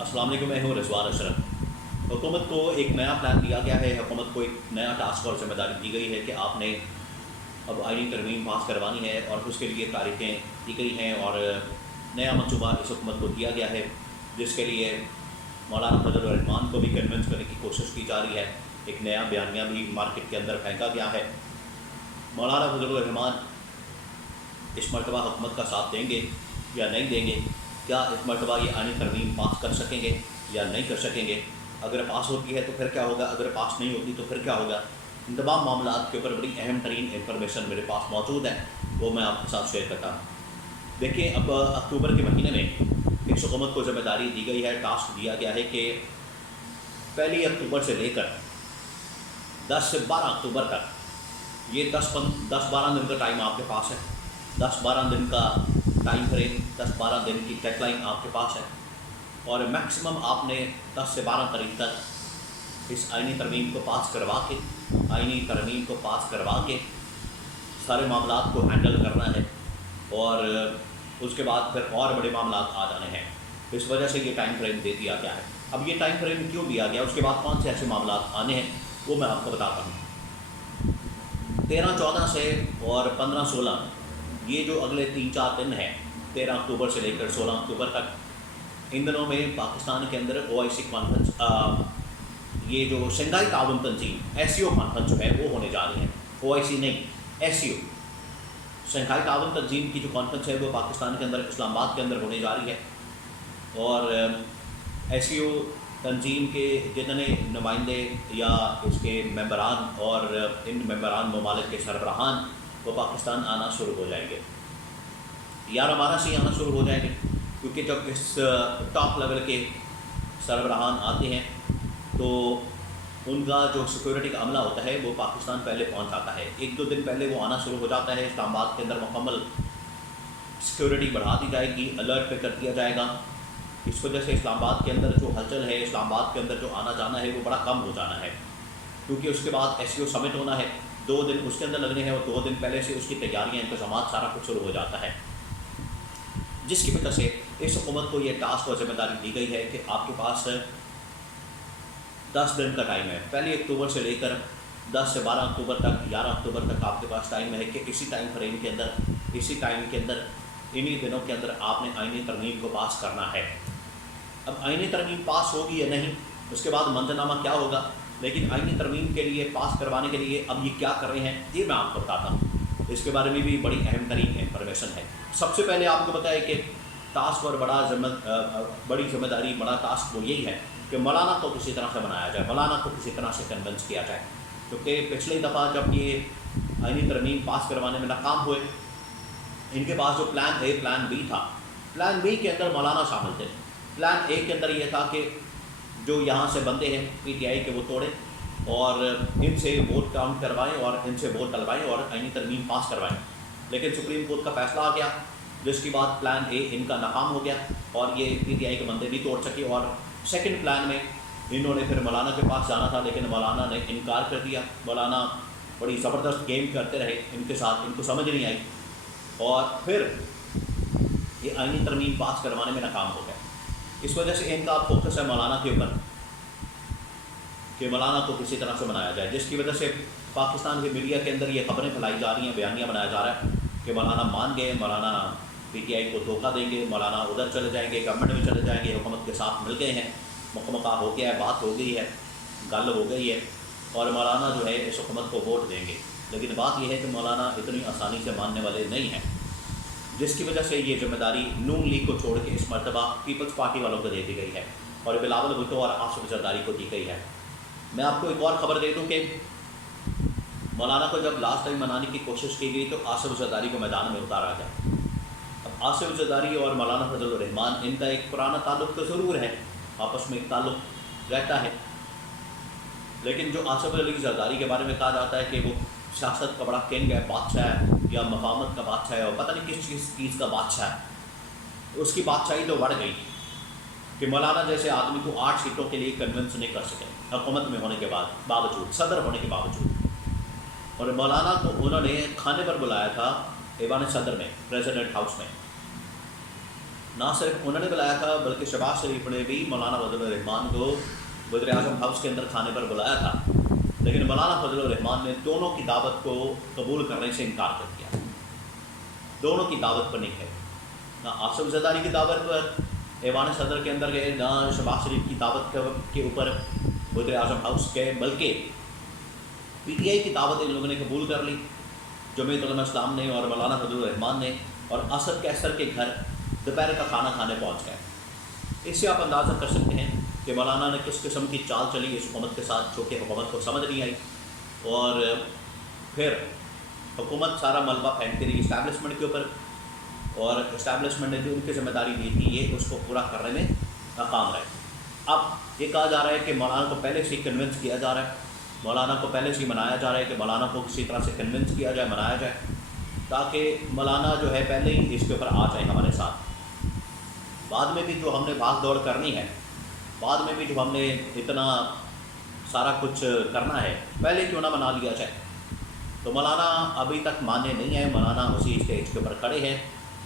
السلام علیکم، میں ہوں رضوان اشرف۔ حکومت کو ایک نیا پلان دیا گیا ہے، حکومت کو ایک نیا ٹاسک اور ذمہ داری دی گئی ہے کہ آپ نے اب آئینی ترمیم پاس کروانی ہے اور اس کے لیے تاریخیں دی گئی ہیں اور نیا منصوبہ اس حکومت کو دیا گیا ہے، جس کے لیے مولانا فضل الرحمان کو بھی کنونس کرنے کی کوشش کی جا رہی ہے۔ ایک نیا بیانیہ بھی مارکیٹ کے اندر پھینکا گیا ہے۔ مولانا فضل الرحمان اس مرتبہ حکومت کا ساتھ دیں گے یا نہیں دیں گے؟ کیا اس مرتبہ یہ آئینی ترمیم پاس کر سکیں گے یا نہیں کر سکیں گے؟ اگر پاس ہوتی ہے تو پھر کیا ہوگا، اگر پاس نہیں ہوتی تو پھر کیا ہوگا؟ ان تمام معاملات کے اوپر بڑی اہم ترین انفارمیشن میرے پاس موجود ہے، وہ میں آپ کے ساتھ شیئر کرتا ہوں۔ دیکھیں، اب اکتوبر کے مہینے میں اس حکومت کو ذمہ داری دی گئی ہے، ٹاسک دیا گیا ہے کہ 1 اکتوبر سے لے کر 10 سے 12 اکتوبر تک یہ 10-12 دن کا ٹائم آپ کے پاس ہے۔ 10-12 دن کا ٹائم فریم، 10-12 دن کی ڈیڈ لائن آپ کے پاس ہے، اور میکسیمم آپ نے 10 سے 12 تاریخ تک اس آئینی ترمیم کو پاس کروا کے سارے معاملات کو ہینڈل کرنا ہے، اور اس کے بعد پھر اور بڑے معاملات آ جانے ہیں۔ اس وجہ سے یہ ٹائم فریم دے دیا گیا ہے۔ اب یہ ٹائم فریم کیوں دیا گیا، اس کے بعد کون سے ایسے معاملات آنے ہیں، وہ میں آپ کو بتاتا ہوں۔ 13-14 سے اور 15-16 یہ جو اگلے 3-4 دن ہیں، 13 اکتوبر سے لے کر 16 اکتوبر تک، ان دنوں میں پاکستان کے اندر OIC کانفرنس، یہ جو شنگھائی تعاون تنظیم SCO کانفرنس جو ہے وہ ہونے جا رہی ہے۔ OIC نہیں، SCO شنگھائی تعاون تنظیم کی جو کانفرنس ہے وہ پاکستان کے اندر اسلام آباد کے اندر ہونے جا رہی ہے، اور SCO تنظیم کے جتنے نمائندے یا اس کے ممبران اور ان ممبران ممالک کے سربراہان وہ پاکستان آنا شروع ہو جائیں گے، 11-12 سے آنا شروع ہو جائیں گے، کیونکہ جب اس ٹاپ لیول کے سربراہان آتے ہیں تو ان کا جو سیکورٹی کا عملہ ہوتا ہے وہ پاکستان پہلے پہنچ جاتا ہے، 1-2 دن پہلے وہ آنا شروع ہو جاتا ہے۔ اسلام آباد کے اندر مکمل سیکورٹی بڑھا دی جائے گی، الرٹ پہ کر دیا جائے گا۔ اس وجہ سے اسلام آباد کے اندر جو ہلچل ہے، اسلام آباد کے اندر جو آنا جانا ہے وہ بڑا کم ہو جانا ہے، کیونکہ اس کے بعد SCO سمٹ ہونا ہے، 2 دن اس کے اندر لگنے ہیں، اور 2 دن پہلے سے اس کی تیاریاں، انتظامات، سارا کچھ شروع ہو جاتا ہے، جس کی وجہ سے اس حکومت کو یہ ٹاسک اور ذمہ داری دی گئی ہے کہ آپ کے پاس 10 دن کا ٹائم ہے، 1 اکتوبر سے لے کر 10 سے 12 اکتوبر تک، 11 اکتوبر تک آپ کے پاس ٹائم ہے کہ اسی ٹائم فریم کے اندر، اسی ٹائم کے اندر، انہی دنوں کے اندر آپ نے آئینی ترمیم کو پاس کرنا ہے۔ اب آئینی ترمیم پاس ہوگی یا نہیں، اس کے بعد منظرنامہ کیا ہوگا، لیکن آئینی ترمیم کے لیے، پاس کروانے کے لیے اب یہ کیا کر رہے ہیں یہ میں آپ کو بتاتا ہوں۔ اس کے بارے میں بھی بڑی اہم ترین انفارمیشن ہے۔ سب سے پہلے آپ کو بتائیں کہ ٹاسک اور بڑی ذمہ داری، بڑا ٹاسک وہ یہی ہے کہ مولانا کو کسی طرح سے بنایا جائے، مولانا کو کسی طرح سے کنونس کیا جائے، کیونکہ پچھلی دفعہ جب یہ آئینی ترمیم پاس کروانے میں ناکام ہوئے، ان کے پاس جو پلان A پلان B تھا، پلان B کے اندر مولانا شامل تھے۔ پلان A کے اندر یہ تھا کہ جو یہاں سے بندے ہیں PTI کے وہ توڑیں اور ان سے ووٹ کاؤنٹ کروائیں اور ان سے ووٹ ڈلوائیں اور آئینی ترمیم پاس کروائیں، لیکن سپریم کورٹ کا فیصلہ آ گیا، جس کے بعد پلان A ان کا ناکام ہو گیا اور یہ PTI کے بندے نہیں توڑ سکے، اور سیکنڈ پلان میں انہوں نے پھر مولانا کے پاس جانا تھا، لیکن مولانا نے انکار کر دیا۔ مولانا بڑی زبردست گیم کرتے رہے ان کے ساتھ، ان کو سمجھ نہیں آئی، اور پھر یہ آئینی ترمیم پاس کروانے میں ناکام ہو گئے۔ اس وجہ سے ان کا فوکس ہے مولانا کے اوپر کہ مولانا کو کسی طرح سے بنایا جائے، جس کی وجہ سے پاکستان کے میڈیا کے اندر یہ خبریں پھیلائی جا رہی ہیں، بیانیہ بنایا جا رہا ہے کہ مولانا مان گئے، مولانا PTI کو دھوکہ دیں گے، مولانا ادھر چلے جائیں گے، گورنمنٹ میں چلے جائیں گے، حکومت کے ساتھ مل گئے ہیں، مکمکہ ہو گیا ہے، بات ہو گئی ہے، گل ہو گئی ہے، اور مولانا جو ہے اس حکومت کو ووٹ دیں گے۔ لیکن بات یہ ہے کہ مولانا اتنی آسانی سے ماننے والے نہیں ہیں، جس کی وجہ سے یہ ذمہ داری نون لیگ کو چھوڑ کے اس مرتبہ پیپلز پارٹی والوں کو دے دی گئی ہے، اور بلاول بھٹو اور آصف زرداری کو دی گئی ہے۔ میں آپ کو ایک اور خبر دے دوں کہ مولانا کو جب لاسٹ ٹائم منانے کی کوشش کی گئی تو آصف زرداری کو میدان میں اتارا گیا۔ اب آصف زرداری اور مولانا فضل الرحمان، ان کا ایک پرانا تعلق تو ضرور ہے، آپس میں ایک تعلق رہتا ہے، لیکن جو آصف علی زرداری کے بارے میں کہا جاتا ہے کہ وہ سیاست کا بڑا کنگ ہے، بادشاہ ہے، یا مقامت کا بادشاہ ہے، اور پتہ نہیں کس چیز کا بادشاہ ہے، اس کی بادشاہی تو بڑھ گئی کہ مولانا جیسے آدمی کو 8 سیٹوں کے لیے کنونس نہیں کر سکے حکومت میں ہونے کے باوجود، صدر ہونے کے باوجود، اور مولانا کو انہوں نے کھانے پر بلایا تھا ایوان صدر میں، پریزیڈنٹ ہاؤس میں، نہ صرف انہوں نے بلایا تھا بلکہ شہباز شریف نے بھی مولانا فضل الرحمان کو وزیر اعظم ہاؤس کے اندر کھانے پر بلایا تھا، لیکن مولانا فضل الرحمان نے دونوں کی دعوت کو قبول کرنے سے انکار کر دیا، دونوں کی دعوت پر نہیں گئے، نہ آصف زرداری کی دعوت پر ایوان صدر کے اندر گئے، نہ شہباز شریف کی دعوت کے اوپر وزیر اعظم ہاؤس گئے، بلکہ پی ٹی آئی کی دعوت ان لوگوں نے قبول کر لی، جمعیت علماء اسلام نے اور مولانا فضل الرحمان نے، اور اسد کیسر کے گھر دوپہر کا کھانا کھانے پہنچ گئے۔ اس سے آپ اندازہ کر سکتے ہیں کہ مولانا نے کس قسم کی چال چلی اس حکومت کے ساتھ، جو کہ حکومت کو سمجھ نہیں آئی، اور پھر حکومت سارا ملبہ پھینکتی رہی اسٹیبلشمنٹ کے اوپر، اور اسٹیبلشمنٹ نے جو ان کی ذمہ داری دی تھی یہ اس کو پورا کرنے میں ناکام رہے۔ اب یہ کہا جا رہا ہے کہ مولانا کو پہلے سے کنونس کیا جا رہا ہے، مولانا کو پہلے سے منایا جا رہا ہے کہ مولانا کو کسی طرح سے کنونس کیا جائے، منایا جائے، تاکہ مولانا جو ہے پہلے ہی اس کے اوپر آ جائے ہمارے ساتھ۔ بعد میں بھی جو ہم نے بھاگ دوڑ کرنی ہے، بعد میں بھی جو ہم نے اتنا سارا کچھ کرنا ہے، پہلے کیوں نہ منا لیا جائے۔ تو مولانا ابھی تک مانے نہیں ہیں، مولانا اسی اسٹیج کے اوپر کھڑے ہیں۔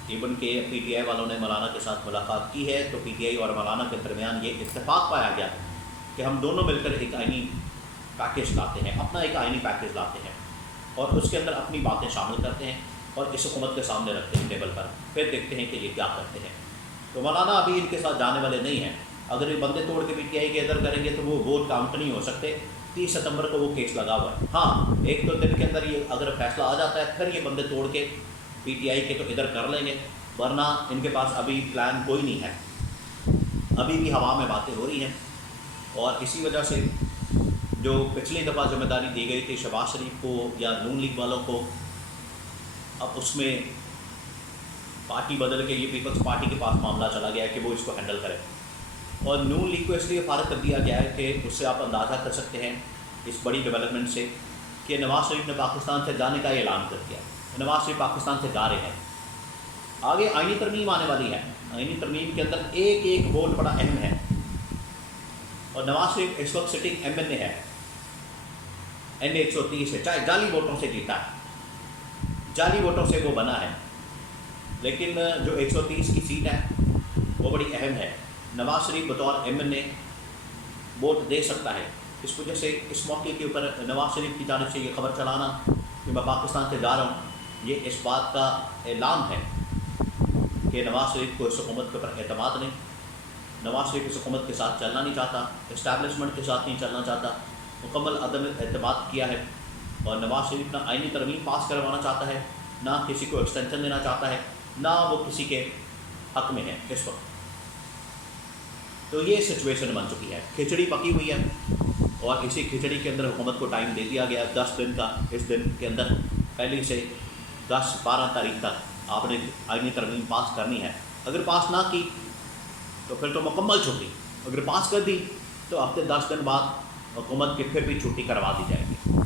ایون کہ پی ٹی آئی والوں نے مولانا کے ساتھ ملاقات کی ہے، تو پی ٹی آئی اور مولانا کے درمیان یہ اتفاق پایا گیا کہ ہم دونوں مل کر ایک آئینی پیکیج لاتے ہیں، اپنا ایک آئینی پیکیج لاتے ہیں، اور اس کے اندر اپنی باتیں شامل کرتے ہیں اور اس حکومت کے سامنے رکھتے ہیں ٹیبل پر، پھر دیکھتے ہیں کہ یہ کیا کرتے ہیں۔ تو مولانا ابھی ان کے ساتھ جانے والے نہیں ہیں۔ اگر یہ بندے توڑ کے پی ٹی آئی کے ادھر کریں گے تو وہ ووٹ کاؤنٹ نہیں ہو سکتے۔ 30 ستمبر کو وہ کیس لگا ہوا ہے۔ ہاں، ایک دو دن کے اندر یہ اگر فیصلہ آ جاتا ہے پھر یہ بندے توڑ کے پی ٹی آئی کے تو ادھر کر لیں گے، ورنہ ان کے پاس ابھی پلان کوئی نہیں ہے، ابھی بھی ہوا میں باتیں ہو رہی ہیں۔ اور اسی وجہ سے جو پچھلی دفعہ ذمہ داری دی گئی تھی شہباز شریف کو یا نون لیگ والوں کو، اب اس میں پارٹی بدل کے یہ پیپلز پارٹی کے پاس معاملہ چلا گیا ہے کہ وہ اس کو ہینڈل کرے، اور نون لیگ کو اس لیے فارغ کر دیا گیا ہے کہ اس سے آپ اندازہ کر سکتے ہیں اس بڑی ڈیولپمنٹ سے کہ نواز شریف نے پاکستان سے جانے کا اعلان کر دیا۔ نواز شریف پاکستان سے جا رہے ہیں، آگے آئینی ترمیم آنے والی ہے، آئینی ترمیم کے اندر ایک ایک ووٹ بڑا اہم ہے، اور نواز شریف اس وقت سٹنگ ایم این اے ہے، این 130 ہے، چاہے جعلی ووٹوں سے جیتا ہے، جعلی ووٹوں سے وہ بنا ہے، لیکن جو 130 کی سیٹ ہے وہ بڑی اہم ہے۔ نواز شریف بطور ایم این اے ووٹ دے سکتا ہے، اس وجہ سے اس موقع کے اوپر نواز شریف کی جانب سے یہ خبر چلانا کہ میں پاکستان سے جا رہا ہوں، یہ اس بات کا اعلان ہے کہ نواز شریف کو اس حکومت کے اوپر اعتماد نہیں، نواز شریف اس حکومت کے ساتھ چلنا نہیں چاہتا، اسٹیبلشمنٹ کے ساتھ نہیں چلنا چاہتا، مکمل عدم اعتماد کیا ہے، اور نواز شریف نہ آئینی ترمیم پاس کروانا چاہتا ہے، نہ کسی کو ایکسٹینشن دینا چاہتا ہے، نہ وہ کسی کے حق میں ہے اس وقت۔ تو یہ سچویشن بن چکی ہے، کھچڑی پکی ہوئی ہے، اور اسی کھچڑی کے اندر حکومت کو ٹائم دے دیا گیا 10 دن کا۔ اس دن کے اندر پہلی سے 10-12 تاریخ تک آپ نے آئینی ترمیم پاس کرنی ہے۔ اگر پاس نہ کی تو پھر تو مکمل چھٹی، اگر پاس کر دی تو ہفتے 10 دن بعد حکومت کی پھر بھی چھٹی کروا دی جائے گی۔